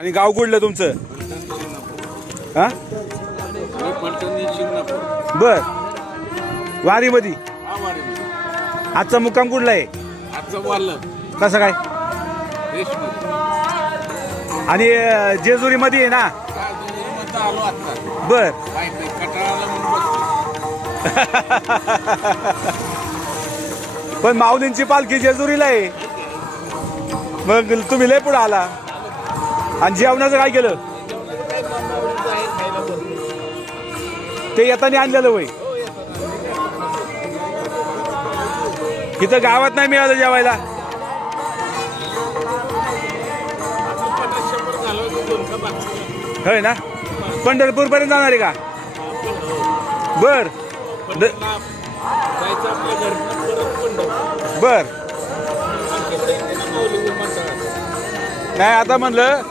आणि गाव कुठलं तुमचं? हा? बर. वारी मधी आजचा मुक्काम कुठला आहे? कसं काय? आणि जेजुरी मध्ये आहे ना? बर. पण माऊलींची पालखी जेजुरीला आहे. मग तुम्ही लय पुढे आला. आणि जेवणाचं काय केलं? ते येताना आणलेलं वय. इथं गावात नाही मिळालं जेवायला. होय ना? पंढरपूर पर्यंत जाणार आहे का? बर. बर. नाही आता म्हणलं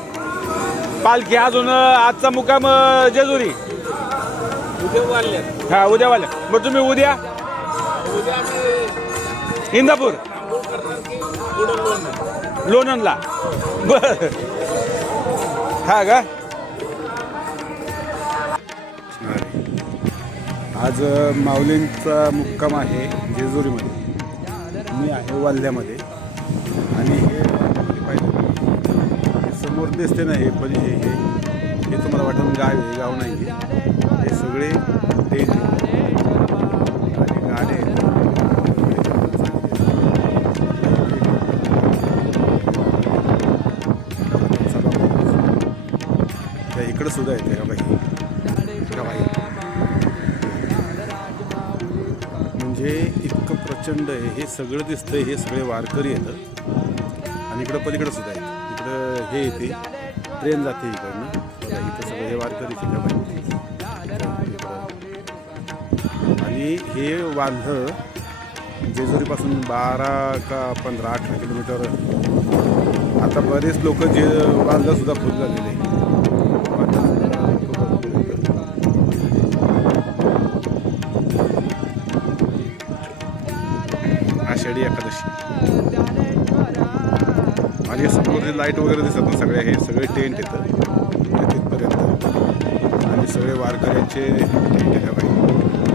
पालखी अजून आजचा मुक्काम जेजुरी जेजुरी. उद्या वाल्या उद्यावाल्या. मग तुम्ही उद्या? उद्या इंदापूर. लोणंदला. बर. हा का? आज माऊलींचा मुक्काम आहे जेजुरीमध्ये. मी आहे वाल्ल्यामध्ये आणि समोर दिसते नाही हे पण हे हे हे तुम्हाला वाटतं गाव आहे गाव नाही हे सगळे ते गाणे त्या इकडं सुद्धा येते बाई. बाई. म्हणजे इतकं प्रचंड आहे हे सगळं दिसतंय हे सगळे वारकरी येतं आणि इकडं पलीकडं सुद्धा आहे इकडं हे येते. ट्रेन जाते इकडनं. इथं सगळं हे वारकरी आहे इकडं. आणि हे वांध जेजुरीपासून बारा का पंधरा अठरा किलोमीटर. आता बरेच लोक जे बांधलं फुल झालेले आषाढी एकादशी. आणि समोर लाइट वगैरे दिसत ना सगळे हे सगळे टेंट येतं तिथपर्यंत. आणि सगळे वारकऱ्यांचे टेंट आहे